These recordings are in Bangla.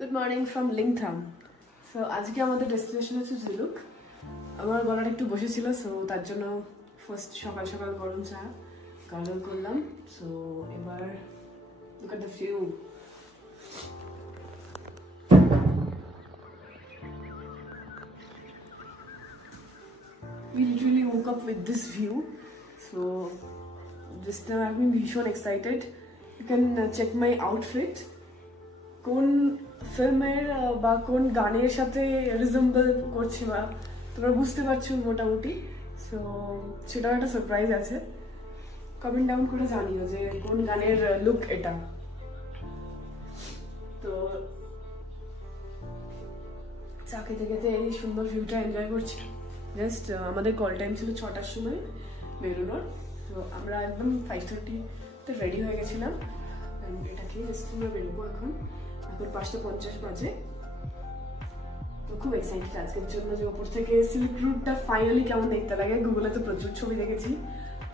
Good morning from Lingtham. So আজকে আমাদের ডেস্টিনেশন হচ্ছে জুলুক। আমার গলাটা একটু বসেছিল, সো তার জন্য ফার্স্ট সকাল সকাল গরম চা গার্গল করলাম। সো এবার look at the view. We literally woke up with this view. So just now I've been ভীষণ excited. You can check my outfit. কোন ফিল্মের বা কোন গানের সাথে রিজেম্বল করছে বা তোমরা বুঝতে পারছো মোটামুটি। সো সেটাও একটা সারপ্রাইজ আছে। কমেন্ট ডাউন করে জানিও যে কোন গানের লুক এটা। তো চা খেতে খেতে এই সুন্দর ভিউটা এনজয় করছি। জাস্ট আমাদের কল টাইম ছিল 6টার সময় বেরোনোর। তো আমরা একদম 5:30-তে রেডি হয়ে গেছিলাম। এটা খেয়ে জাস্ট আমরা বেরোবো এখন 5:50 বাজে। তো খুব এক্সাইটেড আজকের জন্য যে ওপর থেকে সিল্ক রুটটা ফাইনালি কেমন দেখতে লাগে। গুগলে তো প্রচুর ছবি দেখেছি,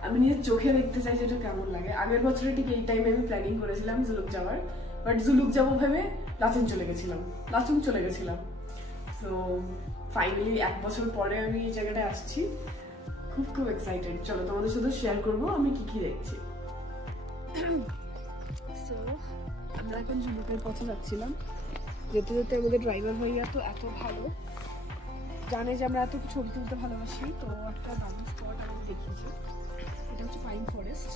আমি নিজের চোখে দেখতে চাই যেটা কেমন লাগে। আগের বছরে ঠিক এই টাইমে আমি প্ল্যানিং করেছিলাম জুলুক যাওয়ার, বাট জুলুক যাবো ভেবে লাচুং চলে গেছিলাম। তো ফাইনালি 1 বছর পরে আমি এই জায়গাটায় আসছি। খুব এক্সাইটেড। চলো তোমাদের সাথে শেয়ার করবো আমি কি দেখছি। সো আমরা এখন জুলুকের পথে যাচ্ছিলাম। যেতে যেতে আমাদের ড্রাইভার ভাইয়া তো এত ভালো, জানে যে আমরা এত ছবি তুলতে ভালোবাসি। তো একটা দারুণ স্পট আমাকে দেখিয়েছে, এটা হচ্ছে পাইন ফরেস্ট।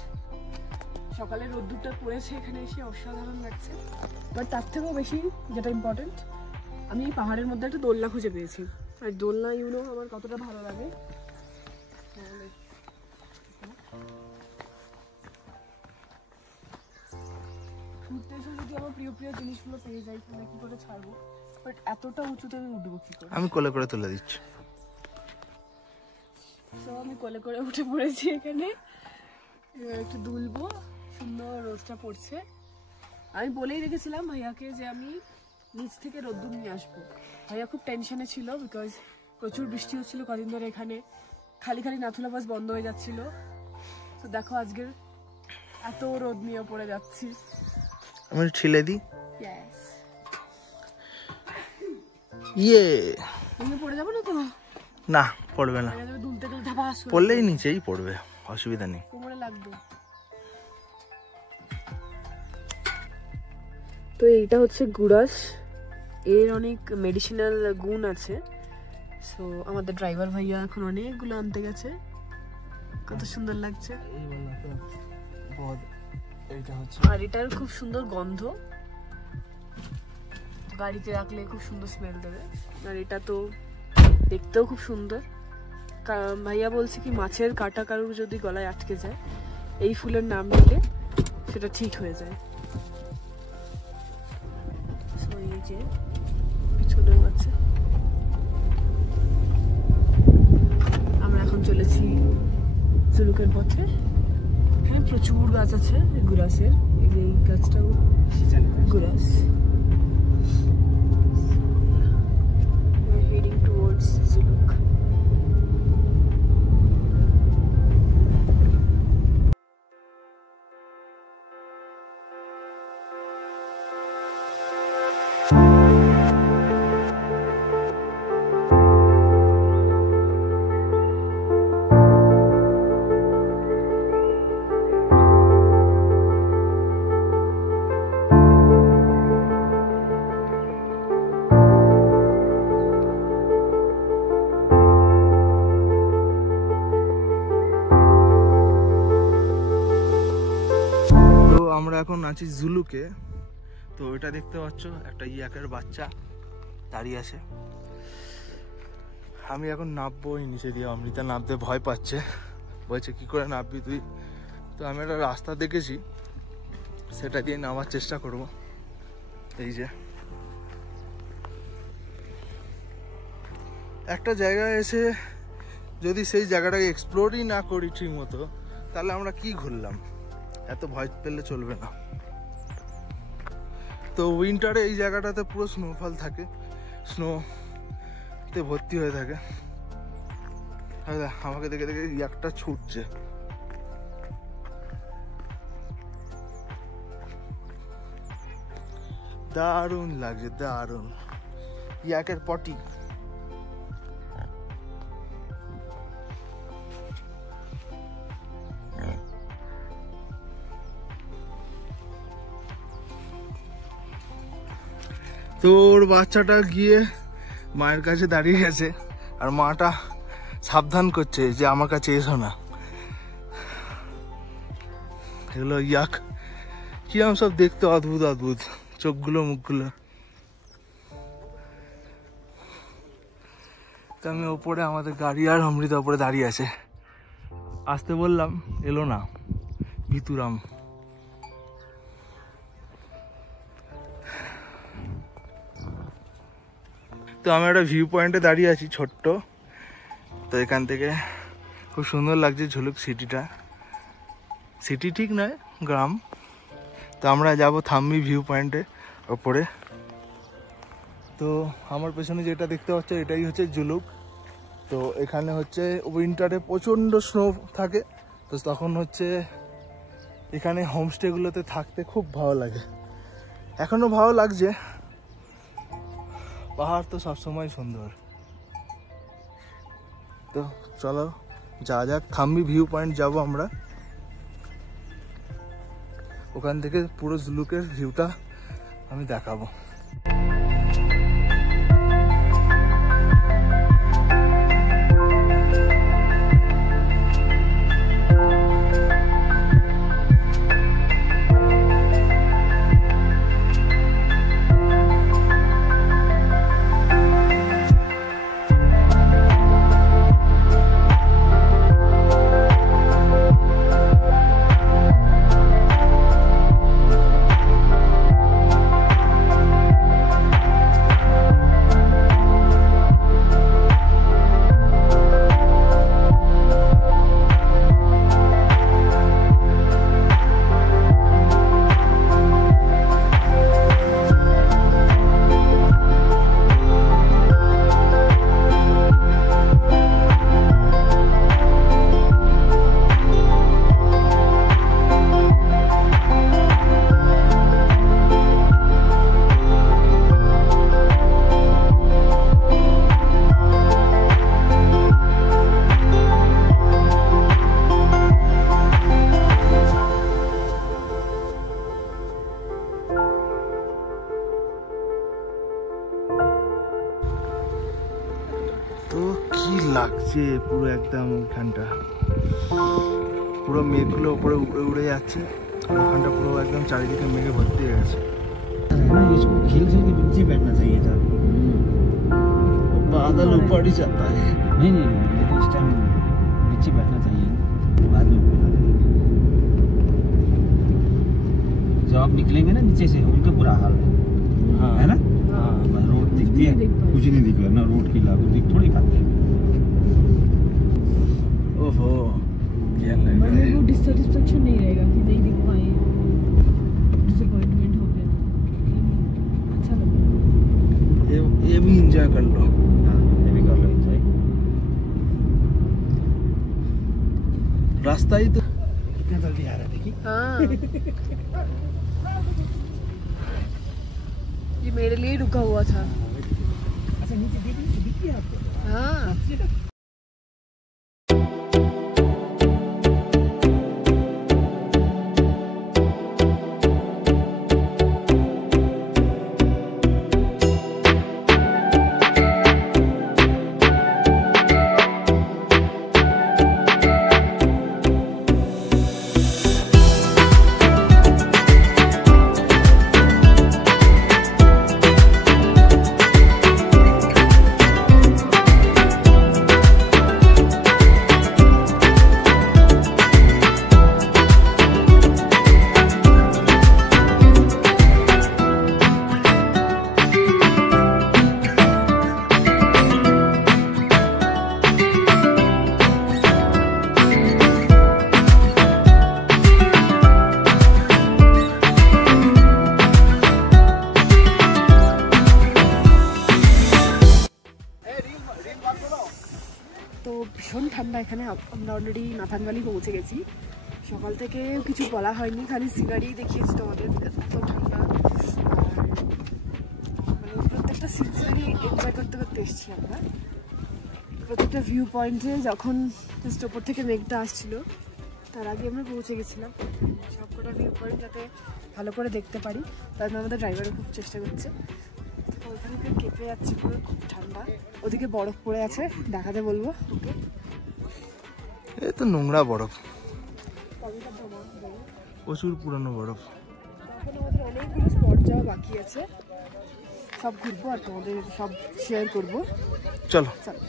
সকালে রোদ্দুরটা পড়েছে, এখানে এসে অসাধারণ লাগছে। বাট তার থেকেও বেশি যেটা ইম্পর্টেন্ট, আমি এই পাহাড়ের মধ্যে একটা দোলনা খুঁজে পেয়েছি। আর দোলনা আমার কতটা ভালো লাগে। ঘুরতে এসে যদি আমার প্রিয় জিনিসগুলো পেয়ে যাই তাহলে কি করে ছাড়বো। বাট এতটা উঁচুতে আমি উঠবো কি করে? আমি কোলে করে তুলে দিচ্ছি। তো আমি কোলে করে উঠে পড়েছি এখানে। এবার একটু দুলবো, সুন্দর রোদটা পড়ছে। আমি বলেই রেখেছিলাম ভাইয়াকে যে আমি নিচ থেকে রোদ্দুর নিয়ে আসবো। ভাইয়া খুব টেনশনে ছিল, বিকজ প্রচুর বৃষ্টি হচ্ছিল কদিন ধরে এখানে। খালি নাথুলা বাস বন্ধ হয়ে যাচ্ছিল। তো দেখো আজকে এত রোদ নিয়ে পড়ে যাচ্ছি। আমি ঠেলে দিই। ইয়েস। তুমি পড়ে যাবো না তো? না, পড়বে না। দুলতে ধাপাস পড়লেই নিচেই পড়বে, অসুবিধা নেই। কোমরে লাগবে। তো এইটা হচ্ছে গুড়াস, এর অনেক মেডিসিনাল গুণ আছে। সো আমাদের ড্রাইভার ভাইয়া এখন অনেকগুলো আনতে গেছে। কত সুন্দর লাগছে। আর এটার খুব সুন্দর গন্ধ, গাড়িতে রাখলে খুব সুন্দর স্মেল দেবে। আর এটা তো দেখতেও খুব সুন্দর। ভাইয়া বলছে কি মাছের কাঁটা কারুর যদি গলায় আটকে যায়, এই ফুলের নাম নিলে সেটা ঠিক হয়ে যায়। এই যে পিছনেও আছে। আমরা এখন চলেছি জুলুকের পথে। এখানে প্রচুর গাছ আছে গুরাসের। এই যে এই গাছটাও গুরাস। We're heading towards Zuluk. আমরা এখন আছি জুলুকে। তো এটা দেখতে পাচ্ছ, একটা ইয়াকের বাচ্চা দাঁড়িয়ে আছে। আমি এখন নামবো এই নিচে দিয়ে। অমৃতা নামতে ভয় পাচ্ছে, বলছে কি করে নামবি তুই। তো আমি একটা রাস্তা দেখেছি, সেটা দিয়ে নামার চেষ্টা করব। এই যে একটা জায়গায় এসে যদি সেই জায়গাটাকে এক্সপ্লোরই না করি ঠিক মতো, তাহলে আমরা কি ঘুরলাম। এত ভয় পেলে চলবে না। তো উইন্টারে এই জায়গাটাতে পুরো স্নোফল থাকে, স্নোতে ভর্তি হয়ে থাকে। আমাকে দেখে দেখে একটা ছুটছে। দারুণ লাগছে, দারুণ। ইয়াকের পটি। তোর বাচ্চাটা গিয়ে মায়ের কাছে দাঁড়িয়ে গেছে, আর মাটা সাবধান করছে যে আমার কাছে এসো না। এগুলো ইয়াক কিরম সব দেখতে অদ্ভুত অদ্ভুত, চোখগুলো মুখগুলো। তো আমি ওপরে, আমাদের গাড়ি আর অমৃতা ওপরে দাঁড়িয়ে আছে। আসতে বললাম, এলো না, ভিতুরাম। তো আমি একটা ভিউ পয়েন্টে দাঁড়িয়ে আছি, ছোট্ট। তো এখান থেকে খুব সুন্দর লাগছে ঝুলুক সিটিটা। সিটি ঠিক নয়, গ্রাম। তো আমরা যাব থাম্বি ভিউ পয়েন্টে ওপরে। তো আমার পেছনে যেটা দেখতে পাচ্ছ এটাই হচ্ছে ঝুলুক। তো এখানে হচ্ছে উইন্টারে প্রচণ্ড স্নো থাকে, তো তখন হচ্ছে এখানে হোমস্টেগুলোতে থাকতে খুব ভালো লাগে। এখনও ভালো লাগছে, পাহাড় তো সবসময় সুন্দর। তো চলো যা যাক, থাম্বি ভিউ পয়েন্ট যাব আমরা। ওখান থেকে পুরো ঝুলুকের ভিউটা আমি দেখাবো। তো কি লাগছে পুরো একদম, ওইখানটা পুরো মেঘগুলো উপরে উড়ে উড়ে যাচ্ছে, আর ওখানটা পুরো একদম চারিদিকে মেঘে ভর্তি হয়ে গেছে। खेल खेल के नीचे बैठना चाहिए था। बादल ऊपर ही जाता है। नहीं नहीं नहीं, इस टाइम नीचे बैठना चाहिए, बाद में ऊपर आ जाएंगे। जब आप निकलेंगे ना नीचे से, उनका बुरा हाल है। हाँ है ना? हाँ, रोड दिखती है, कुछ नहीं दिख रहा ना, रोड की लागू दिख थोड़ी पाते हैं। ओहो, क्या लग रहा है? वो डिससैटिस्फैक्शन नहीं रहेगा कि नहीं दिख पाए, डिसअपॉइंटमेंट हो गया। अच्छा लगा, ये भी एंजॉय कर लो। हाँ, ये भी कर लो एंजॉय। रास्ता ही तो कितना जल्दी आ रहा है, देखिए। हाँ ये मेरे लिए ही रुका हुआ था। अच्छा नीचे दिख गया आपको? हाँ তো ভীষণ ঠান্ডা এখানে। আমরা অলরেডি নাথান ভ্যালি পৌঁছে গেছি। সকাল থেকে কিছু বলা হয়নি, খালি সিনারি দেখিয়েছি তোমাদের, এত ঠান্ডা। আর এনজয় করতে করতে এসেছি আমরা। প্রত্যেকটা ভিউ পয়েন্টে যখন জাস্ট ওপর থেকে মেঘটা আসছিল তার আগে আমরা পৌঁছে গেছিলাম। সবকটা ভিউ পয়েন্ট যাতে ভালো করে দেখতে পারি তার জন্য আমাদের ড্রাইভারও খুব চেষ্টা করছে। ওইখানে কেঁপে যাচ্ছে, পুরো খুব ঠান্ডা। ওদিকে বরফ পড়ে আছে, দেখাতে বলবো ওকে। এই তো নোংরা বরফ, প্রচুর পুরানো বরফ। এখন আমাদের অনেকগুলো স্পট যাওয়া বাকি আছে, সব ঘুরবো আর তোমাদের সব শেয়ার করবো। চলো চলো।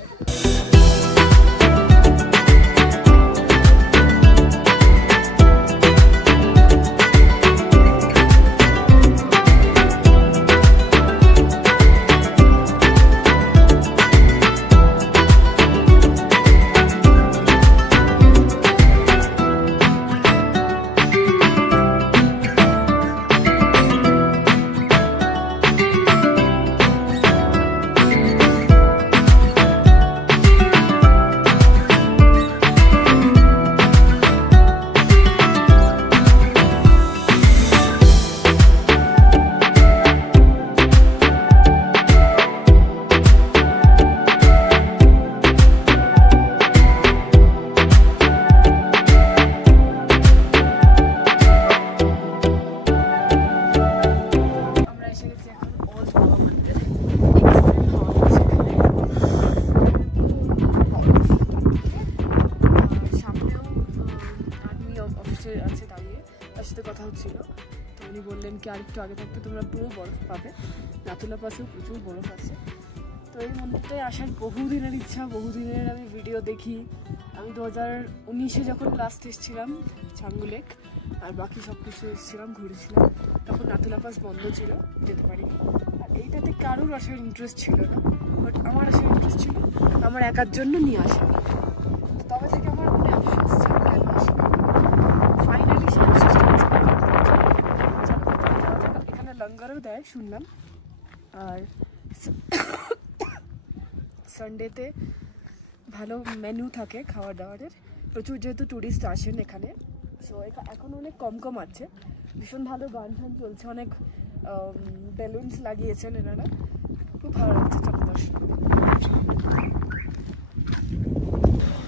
কথা হচ্ছিল, তো উনি বললেন কি আর একটু আগে থাকতে তোমরা পুরো বরফ পাবে। নাথুলা পাশেও প্রচুর বরফ আছে। তো এই মন্দিরটায় আসার বহুদিনের ইচ্ছা, বহুদিনের আমি ভিডিও দেখি। আমি 2019-এ যখন লাস্ট এসেছিলাম ছাঙ্গুলেক, আর বাকি সব কিছু এসেছিলাম, ঘুরেছিলাম, তখন নাথুলা পাস বন্ধ ছিল, যেতে পারিনি। আর এইটাতে কারোর আসার ইন্টারেস্ট ছিল না, বাট আমার আসার ইন্টারেস্ট ছিল, আমার একার জন্য নিয়ে আসা। তবে থেকে আমার মনে আফসোস ছিল কেন আসি। ফাইনালি সে আফসোসটা এখানে লঙ্গারও দেয় শুনলাম। আর সানডেতে ভালো মেনু থাকে খাওয়ার দাওয়ারের, প্রচুর যেহেতু ট্যুরিস্ট আসেন এখানে। সো এখন অনেক কম কম আছে, ভীষণ ভালো গান টান চলছে, অনেক বেলুনস লাগিয়েছেন এনারা, খুব ভালো লাগছে। চলো দর্শন।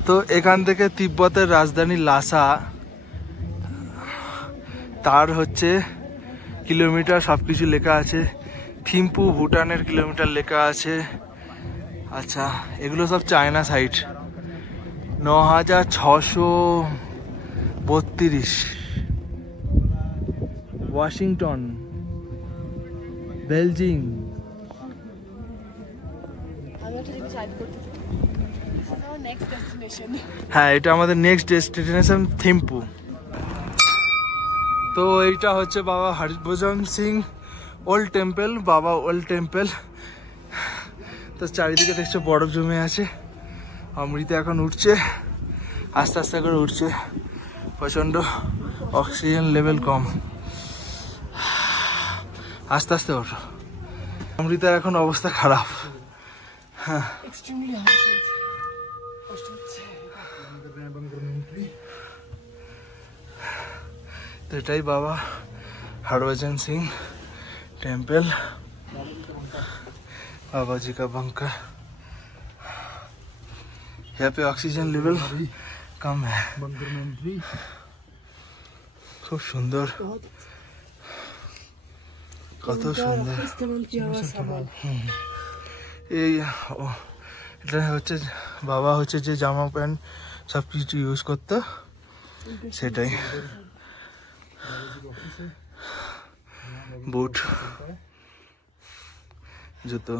তো এখান থেকে তিব্বতের রাজধানী লাসা, তার হচ্ছে কিলোমিটার সবকিছু লেখা আছে। থিম্পু ভুটানের কিলোমিটার লেখা আছে। আচ্ছা, এগুলো সব চায়না সাইট। 9632। ওয়াশিংটন, বেলজিং। হ্যাঁ, এটা আমাদের নেক্সট ডেস্টিনেশন থিম্পু। তো এইটা হচ্ছে বাবা হরভজন সিং ওল্ড টেম্পল, বাবা ওল্ড টেম্পল। তো চারিদিকে দেখছো বরফ জমে আছে। অমৃতা এখন উঠছে, আস্তে আস্তে করে উঠছে, প্রচণ্ড অক্সিজেন লেভেল কম। আস্তে আস্তে ওঠো। অমৃতার এখন অবস্থা খারাপ। হ্যাঁ, तो एटाई बाबा हरभजन सिंह टेम्पल, बाबा जी का बंकर। यहाँ पे ऑक्सीजन लेवल कम है। खूब सुंदर, कत सुंदर। এটা হচ্ছে বাবা হচ্ছে যে জামা প্যান্ট সব কিছু ইউজ করতো, সেটাই। বুট, জুতো,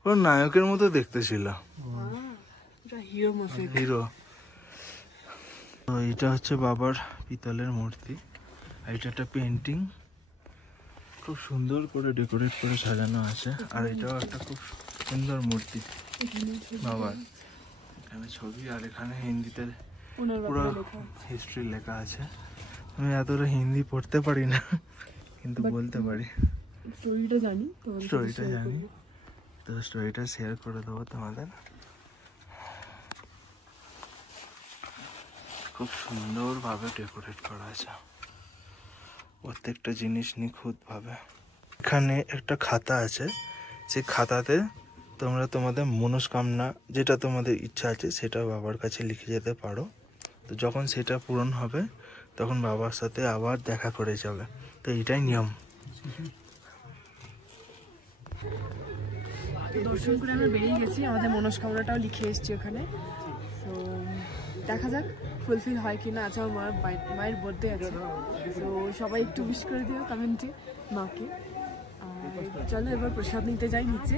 পুরো নায়কের মতো দেখতে ছিল, হিরো। তো এটা হচ্ছে বাবার পিতলের মূর্তি, আর এটা একটা পেন্টিং, খুব সুন্দর করে ডেকোরেট করে সাজানো আছে। আর এটাও একটা খুব সুন্দর মূর্তি বাবার। এখানে ছবি, আর এখানে হিন্দিতে পুরো হিস্ট্রি লেখা আছে। আমি এতটা হিন্দি পড়তে পারি না, কিন্তু বলতে পারি, স্টোরিটা জানি। তো স্টোরিটা শেয়ার করে দেবো তোমাদের। খুব সুন্দরভাবে ডেকোরেট করা আছে, প্রত্যেকটা জিনিস নিখুঁত ভাবে। এখানে একটা খাতা আছে, সেই খাতাতে তোমরা তোমাদের মনস্কামনা যেটা তোমাদের ইচ্ছা আছে সেটা বাবার কাছে লিখে যেতে পারো। তো যখন সেটা পূরণ হবে তখন বাবার সাথে আবার দেখা করে যাবে। তো এটাই নিয়ম। দর্শন করে আমরা বেরিয়ে গেছি, আমাদের মনস্কামনাটাও লিখে এসেছি ওখানে। তো দেখা যাক ফুলফিল হয় কিনা। আজ আমার মায়ের বার্থডে আছে, তো সবাই একটু উইশ করে দিও কমেন্টে মাকে। চলো এবার প্রসাদ নিতে যাই নিচে।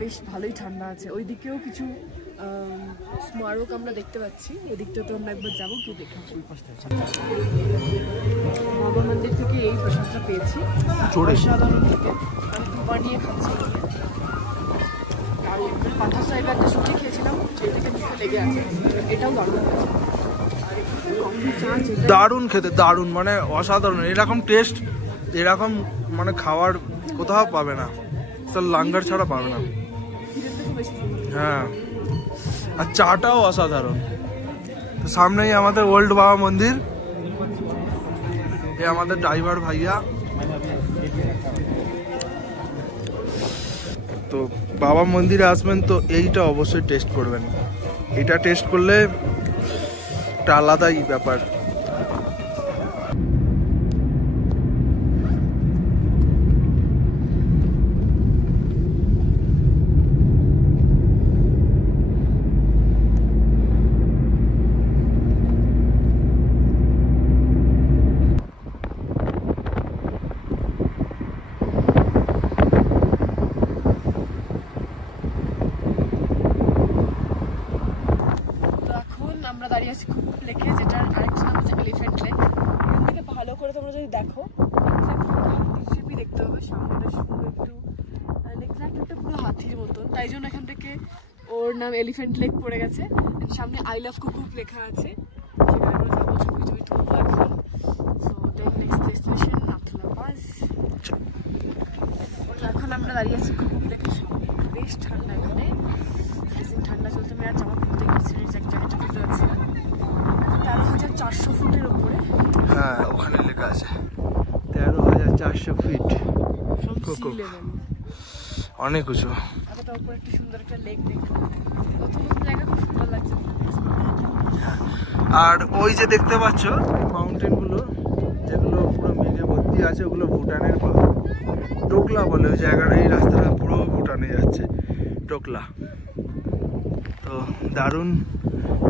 বেশ ভালোই ঠান্ডা আছে। ওই দিকেও কিছু স্মারক আমরা দেখতে পাচ্ছি, এদিকটা তো আমরা একবার যাবো, কি দেখে বাবা মন্দির থেকে এই প্রসাদটা পেয়েছি। সাধারণ থেকে আমি দুবার নিয়ে খাচ্ছি। পাথর সাহেব একটা সুজি খেয়েছিলাম, সেই থেকে মুখে লেগে আছে। এটাও দারুণ হয়েছে। আর কফি চা দারুণ খেতে, দারুণ মানে অসাধারণ। এরকম টেস্ট এরকম মানে খাওয়ার কোথাও পাবে না, লাঙ্গার ছাড়া পাবে না। হ্যাঁ, আর চাটাও অসাধারণ। তো সামনেই আমাদের ওল্ড বাবা মন্দির, এ আমাদের ড্রাইভার ভাইয়া। তো বাবা মন্দিরে আসবেন তো এইটা অবশ্যই টেস্ট করবেন। এটা টেস্ট করলে একটা আলাদাই ব্যাপার। আমরা দাঁড়িয়ে আছি কুকুর লেকে, যেটার আরেকটা নাম হচ্ছে এলিফ্যান্ট লেক। এখান থেকে ভালো করে তোমরা যদি দেখো হাতির দেখতে হবে। সামনেটা সুন্দর একটু এক্সাক্ট একটা পুরো হাতির মতন, তাই জন্য এখান থেকে ওর নাম এলিফ্যান্ট লেক পড়ে গেছে। সামনে আই লাভ কুকুর লেখা আছে, সেখানে আমরা যাবো, ছবি টবি তুলবো এখন। So then next destination Nathu La pass. এখন আমরা দাঁড়িয়ে আছি কুকুর লেকের সামনে। বেশ ঠান্ডা এখানে, ঠান্ডা চলতে আমি আর জামা খুলতে গেছি, জায়গাটা খুলতে পারছি না। 13,400 ফুটের উপরে। হ্যাঁ, ওখানে লেখা আছে 13,400 ফিট। অনেক উঁচু। এতটা উপরে একটা সুন্দর একটা লেক দেখলাম। নতুন নতুন জায়গা খুব সুন্দর লাগছে। আর ওই যে দেখতে পাচ্ছ মাউন্টেন গুলো, যেগুলো পুরো মেঘে ভর্তি আছে, ওগুলো ভুটানের পাহাড়। টোকলা বলে ওই জায়গাটা, এই রাস্তাটা পুরো ভুটানে যাচ্ছে, টোকলা। তো দারুণ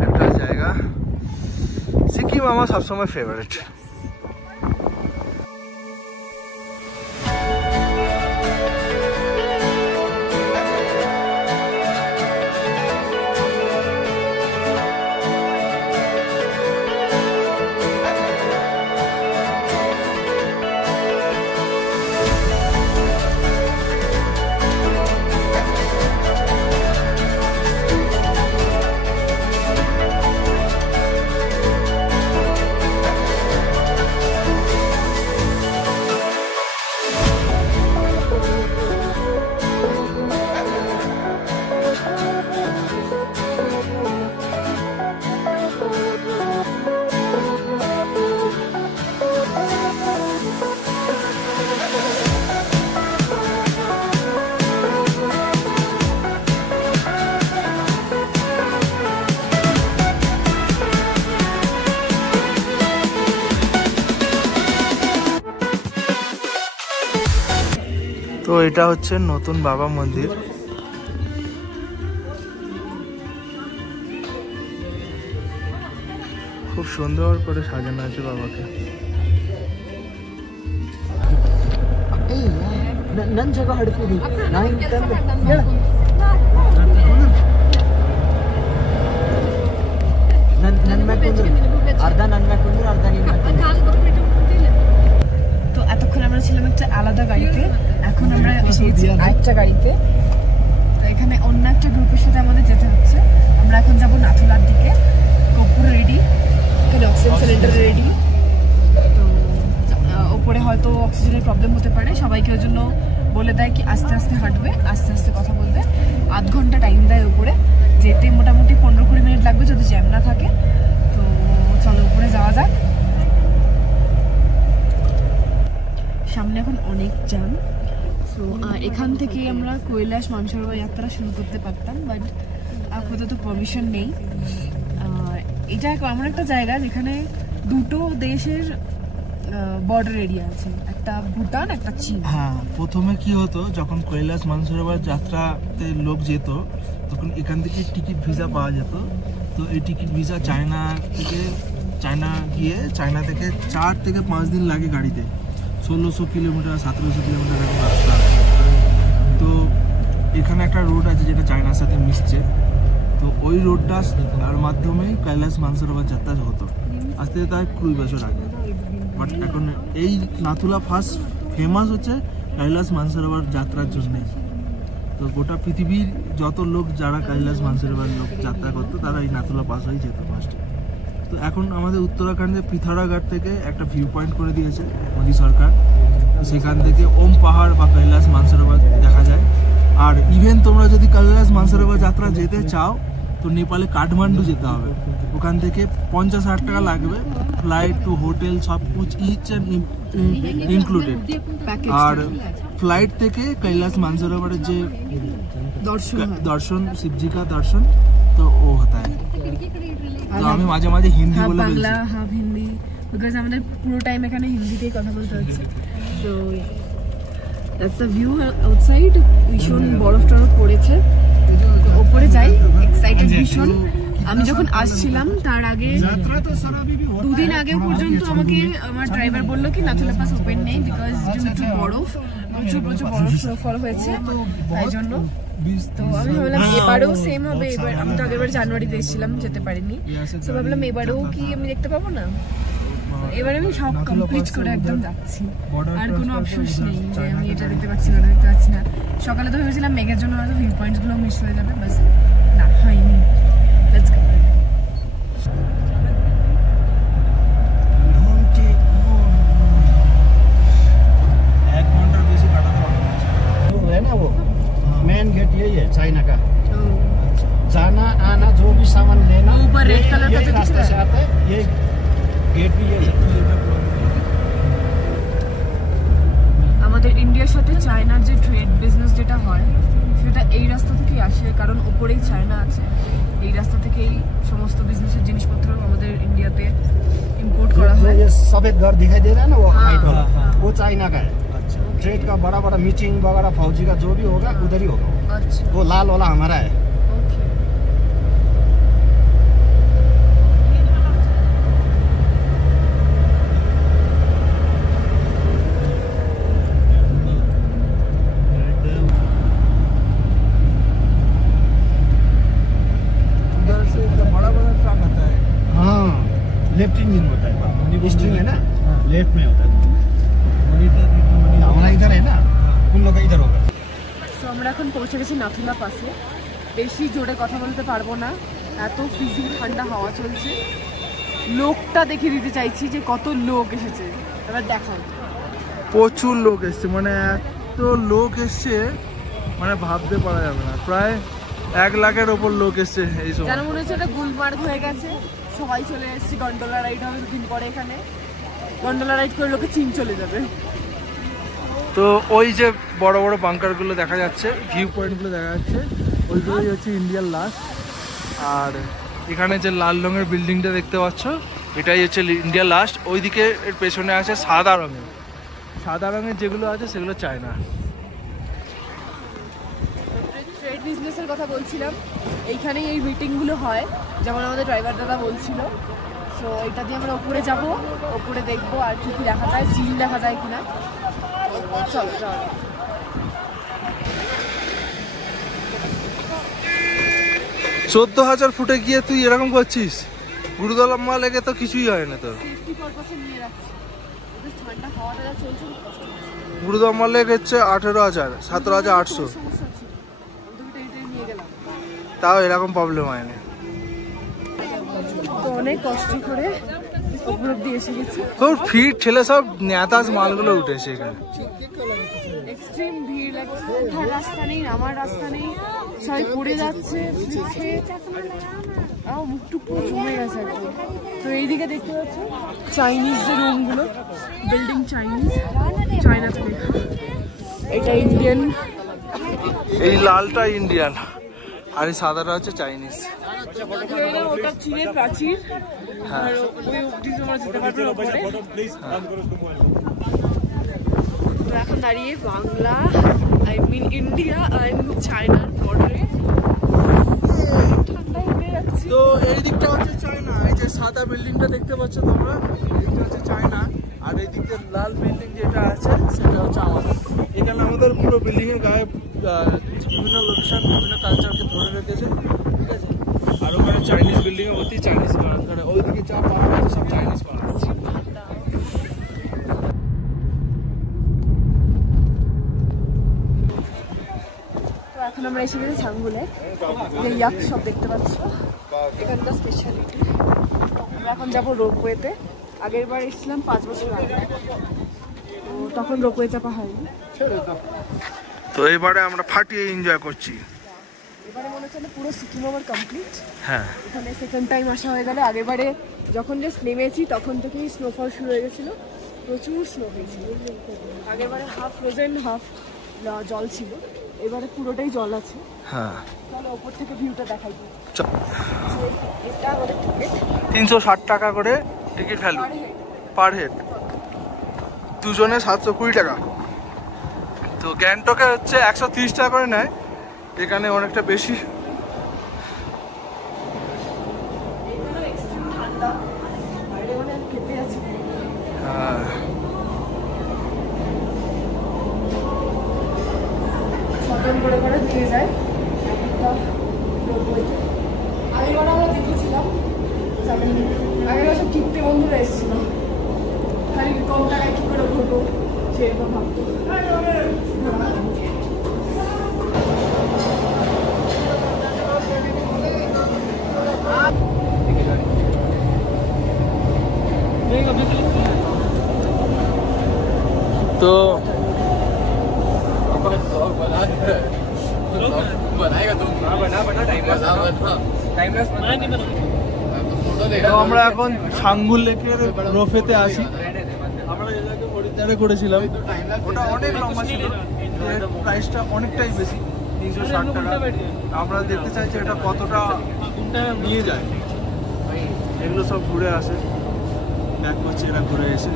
একটা জায়গা। সিকিম আমার সবসময় ফেভারিট। তো এটা হচ্ছে নতুন বাবা মন্দির। খুব সুন্দর করে সাজানো আছে বাবাকে। ನನ್ನ ಜಾಗ ಹಡ್ತೀವಿ ನಾ ಹಿಂಗೆ ತಂದು ನನ್ನ ಮ್ಯಾಕ್ ಕುಂದ್ರು ಅರ್ಧ ನನ್ನ ಮ್ಯಾಕ್ ಕುಂದ್ರು ಅರ್ಧ ನಿನ್ನ ಮ್ಯಾಕ್। তো এতক্ষণ আমরা ছিলাম একটা আলাদা গাড়িতে, এখন আমরা এসেছি আরেকটা গাড়িতে। তো এখানে অন্য একটা গ্রুপের সাথে আমাদের যেতে হচ্ছে। আমরা এখন যাবো নাথুলার দিকে। কপুর রেডি, এখানে অক্সিজেন সিলিন্ডার রেডি। তো ওপরে হয়তো অক্সিজেনের প্রবলেম হতে পারে, সবাইকে ওই জন্য বলে দেয় কি আস্তে আস্তে হাঁটবে, আস্তে আস্তে কথা বলবে। আধ ঘন্টা টাইম দেয় উপরে যেতে, মোটামুটি 15-20 মিনিট লাগবে যদি জ্যাম না থাকে। তো চলো উপরে যাওয়া যাক। সামনে এখন অনেক জ্যাম, সো এখান থেকে আমরা কৈলাস মানসরোবর যাত্রা শুরু করতে পারতাম, বাট আপাতত পারমিশন নেই। এটা এমন একটা জায়গা যেখানে দুটো দেশের বর্ডার এরিয়া আছে, একটা ভুটান একটা চীন। হ্যাঁ, প্রথমে কি হতো যখন কৈলাস মানসরোবর যাত্রাতে লোক যেত তখন এখান থেকে টিকিট ভিসা পাওয়া যেত। তো এই টিকিট ভিসা চায়না গিয়ে চায়না থেকে 4 থেকে 5 দিন লাগে গাড়িতে, 1600 কিলোমিটার 1700 কিলোমিটার এরকম রাস্তা। তো এখানে একটা রোড আছে যেটা চায়নার সাথে মিশছে, তো ওই রোডটার মাধ্যমে কৈলাস মানসরোবর যাত্রা হতো আজ থেকে তার 20 বছর আগে। বাট এখন এই নাথুলা ফার্স্ট ফেমাস হচ্ছে কৈলাস মানসরোবর যাত্রার জন্যে। তো গোটা পৃথিবীর যত লোক যারা কৈলাস মানসরোবর লোক যাত্রা করতো তারা এই নাথুলা পাস হয়ে যেত ফার্স্টে। তো এখন আমাদের উত্তরাখণ্ডে পিথৌরাগড় থেকে একটা ভিউ পয়েন্ট করে দিয়েছে মোদী সরকার, সেখান থেকে ওম পাহাড় বা কৈলাস মানসরোবর দেখা যায়। আর ইভেন তোমরা যদি কৈলাস মানসরোবর যাত্রা যেতে চাও তো নেপালে কাঠমান্ডু যেতে হবে, ওখান থেকে 50,000 টাকা লাগবে, ফ্লাইট টু হোটেল সব কুছ ইচ অ্যান্ড ইনক্লুডেড। আর ফ্লাইট থেকে কৈলাস মানসরোবরের যে দর্শন শিবজি কা দর্শন তো ও হতা है। তো আমি মাঝে মাঝে হিন্দি বলে বলছি, বাংলা হাফ হিন্দি, বিকজ আমাদের পুরো টাইম এখানে হিন্দিতেই কথা বলতে হচ্ছে। So that's the view outside. ভীষণ বরফ টরফ পড়েছে, ওপরে যাই, এক্সাইটেড ভীষণ। আমি যখন আসছিলাম তার আগে 2 দিন আগে পর্যন্ত আমাকে আমার ড্রাইভার বললো কি নাথুলা পাস ওপেন নেই, বিকজ ডিউ টু বরফ, প্রচুর বরফ স্নোফল হয়েছে, তাই জন্য। তো আমি ভাবলাম এবারেও সেম হবে। এবার আমি তো আগেরবার জানুয়ারিতে এসেছিলাম, যেতে পারিনি। তো ভাবলাম এবারেও কি আমি দেখতে পাবো না। এবার আমি সব কমপ্লিট করে একদম যাচ্ছি, আর কোনো আফসোস নেই যে আমি এটা দেখতে পাচ্ছি না, দেখতে পাচ্ছি না। সকালে তো ভেবেছিলাম মেঘের জন্য হয়তো ভিউ পয়েন্টসগুলো মিস হয়ে যাবে, বাস না, হয়নি। Let's go. मेन गेट यही है चाइना का। जाना आना जो भी सामान लेना ऊपर रेड कलर का जो रास्ते से आता है, ये गेट भी यही है। আমাদের ইন্ডিয়ার সাথে চায়নার যে ট্রেড বিজনেস যেটা হয় সেটা এই রাস্তা থেকেই আসে, কারণ উপরেই চায়না আছে। এই রাস্তা থেকেই সমস্ত বিজনেসের জিনিসপত্র আমাদের ইন্ডিয়াতে ইম্পোর্ট করা হয়। ये सफेद घर दिखाई दे रहा है ना, वो हाइट वाला, वो चाइना का है। ट्रेड का बड़ा बड़ा मीटिंग वगैरह फौजी का जो भी होगा उधर ही होगा। अच्छा, वो लाल वाला हमारा है। ओके। उधर से बड़ा ट्रक आता है। हाँ, लेफ्ट इंजन होता है, स्टीयरिंग है ना, लेफ्ट में होता है। हमारा इधर है ना, उन लोग का इधर होगा। সো আমরা এখন পৌঁছে গেছি নাথুলা পাসে। বেশি জোরে কথা বলতে পারবো না, এত ফ্রিজিং ঠান্ডা হাওয়া চলছে। লোকটা দেখিয়ে দিতে চাইছি যে কত লোক এসেছে, এবার দেখান। প্রচুর লোক এসছে, মানে এত লোক এসছে মানে ভাবতে পারা যাবে না। প্রায় 1 লাখের ওপর লোক এসছে এই সময়। যেন মনে হচ্ছে এটা গুলমার্গ হয়ে গেছে, সবাই চলে এসেছি। গন্ডোলা রাইড হবে 2 দিন পরে এখানে, গন্ডোলা রাইড করে লোকে চীন চলে যাবে। তো ওই যে বড় বড় বাংকারগুলো দেখা যাচ্ছে, ভিউ পয়েন্টগুলো দেখা যাচ্ছে, ওইগুলোই হচ্ছে ইন্ডিয়ার লাস্ট। আর এখানে যে লাল রঙের বিল্ডিংটা দেখতে পাচ্ছ এটাই হচ্ছে ইন্ডিয়ার লাস্ট। ওইদিকে এর পেছনে আছে সাদা রঙের যেগুলো আছে সেগুলো চায়না। ট্রেড বিজনেসের কথা বলছিলাম, এইখানেই এই মিটিংগুলো হয়, যেমন আমাদের ড্রাইভার দাদা বলছিল। সো এটা দিয়ে আমরা উপরে যাব, উপরে দেখবো আর কি কি দেখা যায়, চীন দেখা যায় কিনা। চলো চলো। 14,000 ফুটে গিয়ে তুই এরকম করছিস? গুরুদলম্মা লেগে তো কিছুই হয় না তোর। সেফটি পারপাসে নিয়ে রাখছি, ঠান্ডা হাওয়াটা যা চলছে কষ্ট হচ্ছে। গুরুদলম্মা লেগে হচ্ছে 18,000, 17,800, সমস্যা ছিল, আমি তো এটাই নিয়ে গেলাম, তাও এরকম প্রবলেম হয়নি। তো অনেক কষ্ট করে উপর অব্দি এসে গেছি। তোর ফিট ছেলে সব নেতাজ মালগুলো উঠেছে এখানে। এক্সট্রিম ভিড়, ওঠার রাস্তা নেই, নামার রাস্তা নেই, সবাই পড়ে যাচ্ছে, মুখটুক পুরো জমে গেছে একদম। তো এইদিকে দেখতে পাচ্ছ চাইনিজ যে রুমগুলো, বিল্ডিং চাইনিজ, চায়না থেকে। এটা ইন্ডিয়ান, এই লালটা ইন্ডিয়ান আর এই সাদাটা হচ্ছে চাইনিজ। ওটা চীনের প্রাচীর, আর ওই অবধি তোমরা যেতে পারবে ওপরে। তো এখন দাঁড়িয়ে Bangla, I mean India and চায়নার বর্ডারে। ঠান্ডায় উড়ে যাচ্ছে। তো এই দিকটা হচ্ছে চায়না, এই যে সাদা বিল্ডিংটা দেখতে পাচ্ছ তোমরা, এইটা হচ্ছে চায়না, আর এই দিকটা লাল বিল্ডিং যেটা আছে সেটা হচ্ছে আমাদের। এখানে আমাদের পুরো বিল্ডিং এর গায়ে বিভিন্ন লোকেশন, বিভিন্ন কালচারকে ধরে রেখেছে, ঠিক আছে। আর ওখানে চাইনিজ বিল্ডিং এ ভর্তি চাইনিজ পাড়া, ওইদিকে যা পাড়া আছে সব চাইনিজ পাড়া আছে। এখন আমরা এসে গেছি ছাঙ্গুলে, ইয়াক সব দেখতে পাচ্ছ এখানকার স্পেশালিটি। আমরা এখন যাবো রোপওয়েতে। আগের বার এসেছিলাম 5 বছর আগে, তো তখন রোপওয়ে চাপা হয়নি। তো এবারে আমরা ফাটিয়ে এনজয় করছি। এবারে মনে হচ্ছে পুরো সিকিম আমার কমপ্লিট। হ্যাঁ, এখানে সেকেন্ড টাইম আসা হয়ে গেলে। আগেরবারে যখন জাস্ট নেমেছি তখন থেকেই স্নোফল শুরু হয়ে গেছিলো, প্রচুর স্নো হয়েছিল। আগেরবারে হাফ ফ্রোজেন হাফ জল ছিল, এবারে পুরোটাই জল আছে। হ্যাঁ, তাহলে ওপর থেকে ভিউটা দেখাই দিই। চল। এটা আমাদের টিকিট 360 টাকা করে টিকিট ভ্যালু পার হেড, দুজনে 720 টাকা। তো গ্যাংটকে হচ্ছে 130 টাকা করে নেয়, এখানে অনেকটা বেশি। ঠান্ডা বাইরে মানে কেঁপে আছে। হ্যাঁ, ছজন করে নিয়ে যায়। আগেবার আমরা দেখেছিলাম, আগেবার সব কিনতে বন্ধুরা এসেছিল, খালি কম টাকায় কি করে ঘুরবো সেরকম ভাবতো। তো আমরা এখন ছাঙ্গুল লেকের রোফেতে আছি। আমরা এর আগে হরিদ্বারে করেছিলাম, ওটা অনেক লম্বা ছিল, প্রাইসটা অনেকটাই বেশি, 360 টাকা। আমরা দেখতে চাইছি এটা কতটা নিয়ে যায়। এগুলো সব ঘুরে আসে, ব্যাক করছে এরা ঘুরে এসে।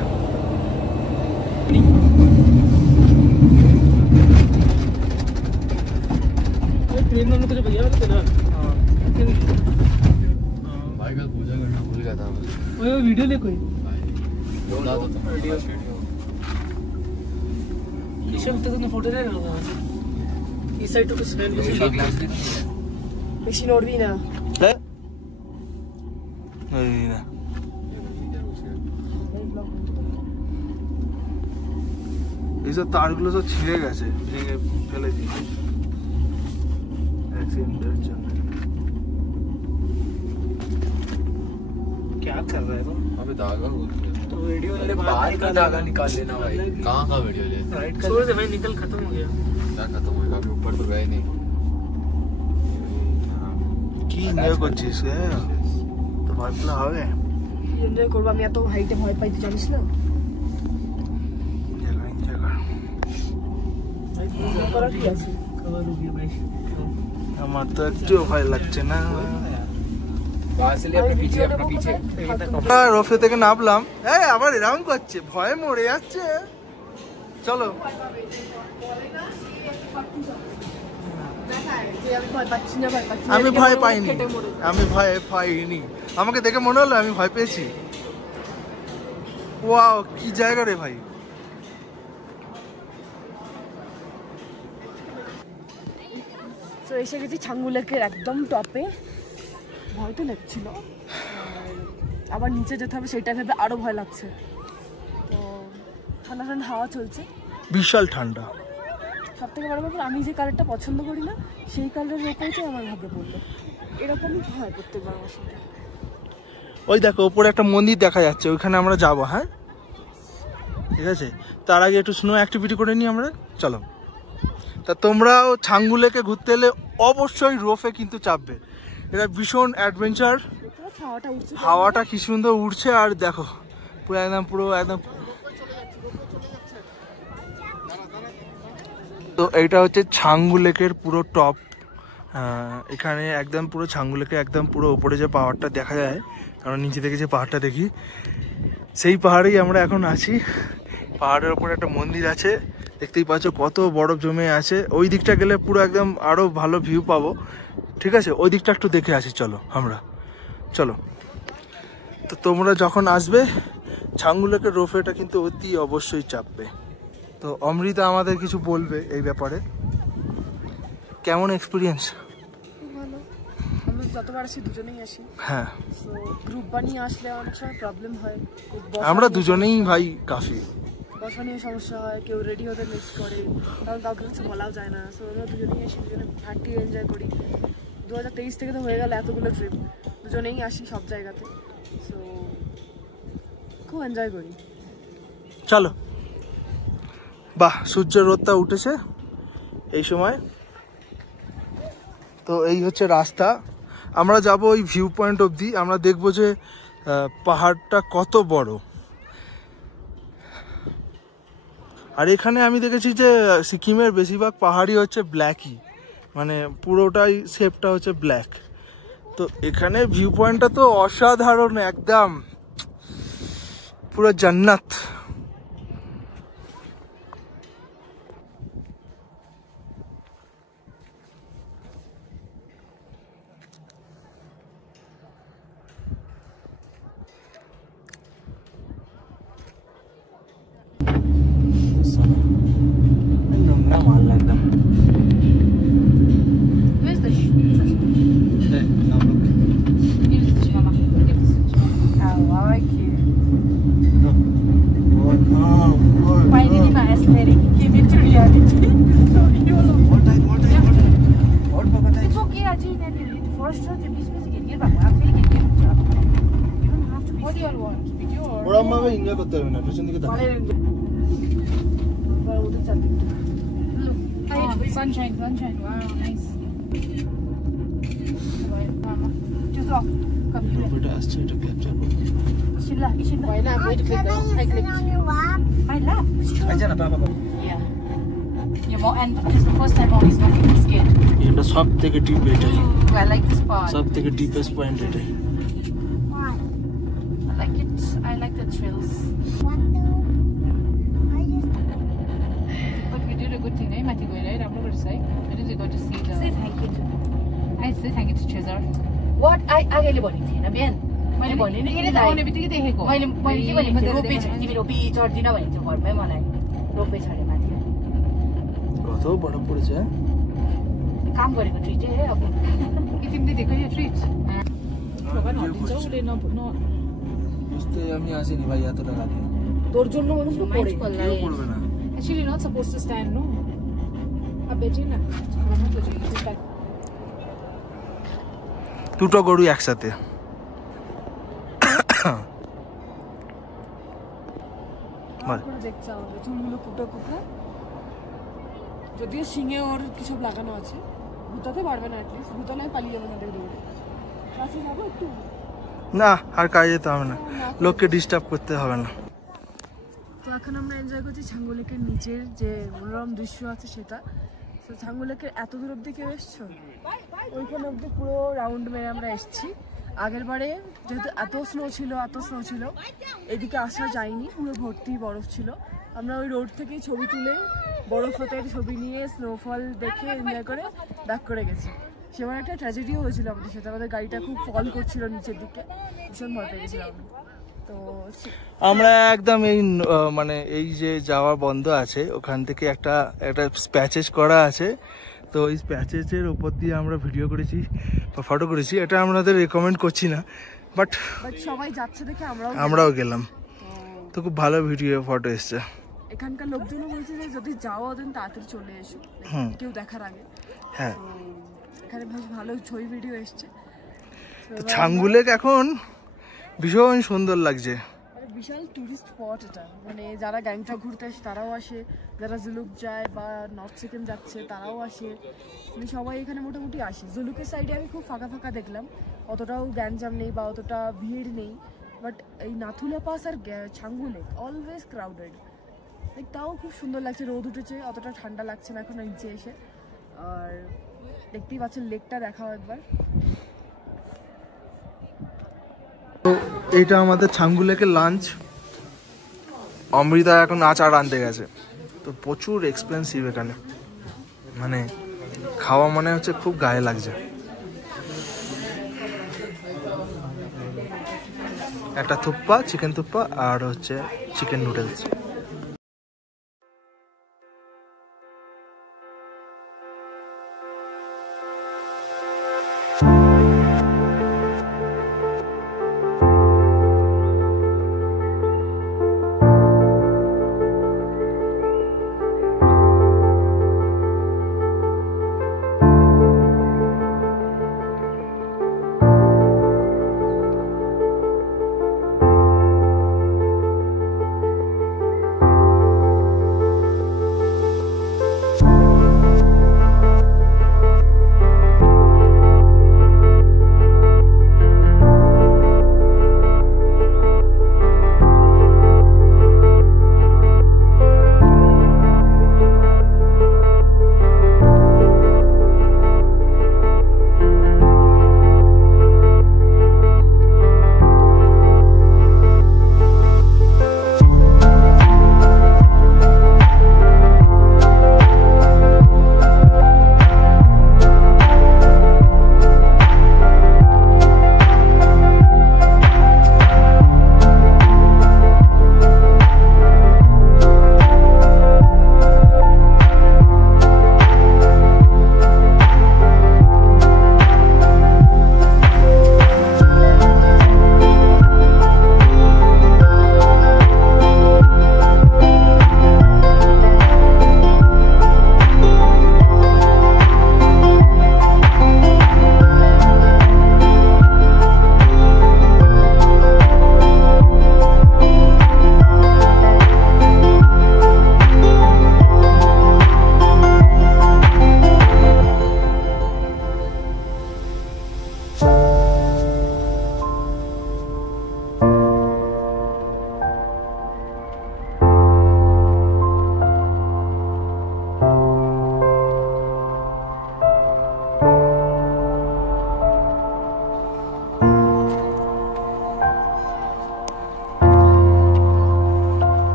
ट्रेन में कुछ भैया थे ना, भाई का पूजा करना भूल गया था। वो वीडियो ले कोई बोला तो तुम वीडियो ईशम तक तो फोटो ले रहा था इस साइड तो कुछ स्नैप বেশি নড়বি না। এইসব তারগুলো সব ছিঁড়ে গেছে, ভেঙে ফেলে দিয়েছে एक्सीडेंटेর জন্য। क्या कर रहा है वो? अबे धागा तो वीडियो वाले बाहर का धागा निकाल लेना भाई। कहाँ का वीडियो ले? छोड़ दे भाई, निकल, खत्म हो गया। क्या खत्म होगा? अभी ऊपर तो गए नहीं। কি এনজয় করছিস রে? তো ভয় পেলে হবে? এনজয় করবো, আমি এত হাইটে ভয় পাই, তুই জানিস না। আমার তো একটু ভয় লাগছে না। রফে থেকে নামলাম, আবার এরকম করছে, ভয়ে মরে যাচ্ছে। চলো, আমি ভয় পাইনি, আমি ভয় পাইনি, আমাকে দেখে মনে হলো আমি ভয় পেয়েছি। ওয়াও, কি জায়গা রে ভাই। তো এসে গেছি ছাঙ্গু লেকের একদম টপে। ভয় তো লাগছিল, আবার নিচে যেতে হবে সেটা ভেবে আরো ভয় লাগছে। তো ঠান্ডা ঠান্ডা হাওয়া চলছে, বিশাল ঠান্ডা। সব থেকে বড় ব্যাপার, আমি যে কালারটা পছন্দ করি না সেই কালারের রোপওয়েতে আমার ভাগে পড়লো। এরকমই হয় প্রত্যেকবার আমার সাথে। ওই দেখো উপরে একটা মন্দির দেখা যাচ্ছে, ওইখানে আমরা যাবো। হ্যাঁ ঠিক আছে, তার আগে একটু স্নো অ্যাক্টিভিটি করে নিই আমরা, চলো। তা তোমরাও ছাঙ্গু লেকে ঘুরতে এলে অবশ্যই রোফে কিন্তু চাপবে, এটা ভীষণ অ্যাডভেঞ্চার। হাওয়াটা কি সুন্দর উঠছে, আর দেখো পুরো একদম তো এইটা হচ্ছে ছাঙ্গু লেকের পুরো টপ। এখানে একদম পুরো ছাঙ্গু লেকে একদম পুরো ওপরে যে পাহাড়টা দেখা যায়, কারণ নিচে থেকে যে পাহাড়টা দেখি সেই পাহাড়েই আমরা এখন আছি। পাহাড়ের ওপরে একটা মন্দির আছে, দেখতেই পাচ্ছ কত বরফ জমে আছে। ওই দিকটা গেলে পুরো একদম আরও ভালো ভিউ পাবো। ঠিক আছে, ওই দিকটা একটু দেখে আসি, চলো আমরা চলো। তো তোমরা যখন আসবে ছাঙ্গু লেকের রোপওয়েটা কিন্তু অতি অবশ্যই চাপবে। তো অমৃতা আমাদের কিছু বলবে এই ব্যাপারে, কেমন এক্সপিরিয়েন্স? ভালো, আমরা যতবার আসি দুজনেই আসি। হ্যাঁ, সো গ্রুপ বানিয়ে আসলে অনেক সময় প্রবলেম হয়, আমরা দুজনেই ভাই কাফি। বসা নিয়ে সমস্যা হয়, কেউ রেডি হতে লেট করে, কারণ কাউকে কিছু বলাও যায় না। সো আমরা দুজনেই আসি, দুজনে হাঁটি এনজয় করি। 2023 থেকে তো হয়ে গেল এতগুলো ট্রিপ, দুজনেই আসি সব জায়গাতে। সো খুব এনজয় করি। চলো, বাহ সূর্যের রোদটা উঠেছে এই সময়। তো এই হচ্ছে রাস্তা, আমরা যাব ওই ভিউ পয়েন্ট অবধি। আমরা দেখবো যে পাহাড়টা কত বড়। আর এখানে আমি দেখেছি যে সিকিমের বেশিরভাগ পাহাড়ই হচ্ছে ব্ল্যাকই, মানে পুরোটাই শেপটা হচ্ছে ব্ল্যাক। তো এখানে ভিউ পয়েন্টটা তো অসাধারণ, একদম পুরো জান্নাত। Where's the Give this to Mama. Give this to Mama. I like it. Finally, my aesthetic came into reality. It's okay, Ajay. First, the business get here, but I'm feeling it. You don't have to be. What do you all want? Video or? ওরম ভাবে এনজয় করতে হবে না, পেছন দিকে তাকাও। ওদের চারদিকটা Oh, sunshine. Wow, nice. Mama, just off. Come here. ওটা আসছে, এটা ক্যাপচার করব। Ishilla. Why not? I'm going to click though. I clicked. I laugh. It's true. আচ্ছা না বাবা, Yeah. Yeah, more, and it's the first time Mommy's not getting scared. এটা সব থেকে ডিপ এটাই, Ooh, I like this part. সব থেকে ডিপেস্ট পয়েন্ট এটাই। I like it. I like the thrills. But we did a good thing, eh? Matthew, right? I'm not going to say. I didn't go to see the. Say thank you to. I say thank you to Cesar. What? I really want it. Na bien. मैले भने नि किन आउने बित्तिकै देखेको मैले के भनेको रोपे छ तिमी रोपी चढ्दिन भनेको थियो घरमै मलाई रोपे छ अरे माथि কত বড় পড়েছে, হ্যাঁ? काम गरेको ट्रिट है अब के तिमीले देख्यौ यो ट्रिट भगवान हटिन्छ उले न বুঝতে আমি আসিনি ভাই এত টাকা দিয়ে। তোর জন্য মানুষ তো পড়ে কেউ পড়বে না। Actually not supposed to stand, no? अब बेचे ना खाना तो चाहिए দুটো গরু একসাথে। করে দেখছে আমাদের চুলগুলো কুটো কুটো, যদিও শিঙে ওর কিছু লাগানো আছে। ভূতাতে পারবে না, অ্যাটলিস্ট ভূতালায় পালিয়ে যাবে তাদের দৌড়ে। কাছে যাবো একটু, না আর কাজে যেতে হবে না, লোককে ডিস্টার্ব করতে হবে না। তো এখন আমরা এনজয় করছি ছাঙ্গু লেকের নিচের যে মনোরম দৃশ্য আছে সেটা। তো ছাঙ্গু লেকের এত দূর অব্দি কেউ এসছো? ওইখানে অব্দি পুরো রাউন্ড মেরে আমরা এসছি। আগের বারে যেহেতু এত স্নো ছিল এদিকে আসা যায়নি, পুরো ভর্তি বরফ ছিল। আমরা ওই রোড থেকেই ছবি তুলে বরফ হতে ছবি নিয়ে স্নোফল দেখে এনজয় করে ব্যাক করে গেছি। সেবার একটা ট্র্যাজেডিও হয়েছিল আমাদের সাথে, আমাদের গাড়িটা খুব ফল করছিল নিচের দিকে, ভীষণ ভয় পেয়ে গেছিলাম আমি। তো আমরা একদম এই মানে এই যে যাওয়া বন্ধ আছে ওখান থেকে একটা প্যাচেজ করা আছে। তো এই প্যাচেজের উপর দিয়ে আমরা ভিডিও করেছি বা ফটো করেছি, এটা আমাদের রেকমেন্ড করছি না, বাট সবাই যাচ্ছে দেখে আমরাও গেলাম। তো খুব ভালো ভিডিও ফটো এসছে। এখানকার লোকজনও বলছে যে যদি যাও ওদিন তাড়াতাড়ি চলে এসো কেউ দেখার আগে। হ্যাঁ, এখানে বেশ ভালো ছবি ভিডিও এসছে। ছাঙ্গু লেক এখন ভীষণ সুন্দর লাগছে, বিশাল টুরিস্ট স্পট এটা। মানে যারা গ্যাংটক ঘুরতে আসে তারাও আসে, যারা জুলুক যায় বা নর্থ সিকিম যাচ্ছে তারাও আসে, মানে সবাই এখানে মোটামুটি আসে। জুলুকের সাইডে আমি খুব ফাঁকা ফাঁকা দেখলাম, অতটাও গ্যাঞ্জাম নেই বা অতটা ভিড় নেই। বাট এই নাথুলা পাস আর ছাঙ্গু লেক অলওয়েজ ক্রাউডেড, তাও খুব সুন্দর লাগছে, রোদ উঠেছে, অতটা ঠান্ডা লাগছে না এখন নিচে এসে। আর দেখতেই পাচ্ছেন লেকটা দেখাও একবার। তো এইটা আমাদের ছাঙ্গু লেকের লাঞ্চ। অমৃতা এখন আচার আনতে গেছে, তো প্রচুর এক্সপেন্সিভ এখানে, মানে খাওয়া মনে হচ্ছে খুব গায়ে লাগছে। একটা থুপ্পা, চিকেন থুপ্পা, আর হচ্ছে চিকেন নুডলস।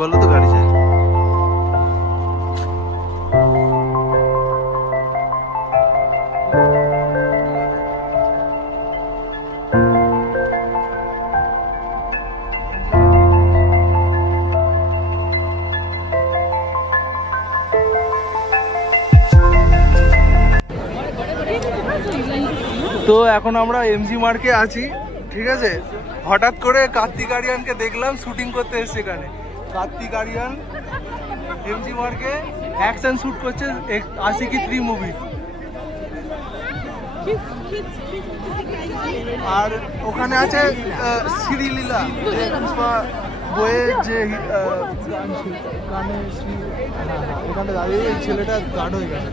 বলো তো গাড়ি যায়। তো এখন আমরা এমজি মার্কে আছি, ঠিক আছে। হঠাৎ করে কার্তিক আরিয়ানকে দেখলাম শুটিং করতে এসছে এখানে। কার্তিক আরিয়ান এমজি মার্কে অ্যাকশন শুট করছে আশিকি 3 মুভি। আর ওখানে আছে শ্রীলীলা, যে পুষ্পা বইয়ের যে গানে ওখানে দাঁড়িয়ে এই ছেলেটা গার্ড হয়ে গেছে।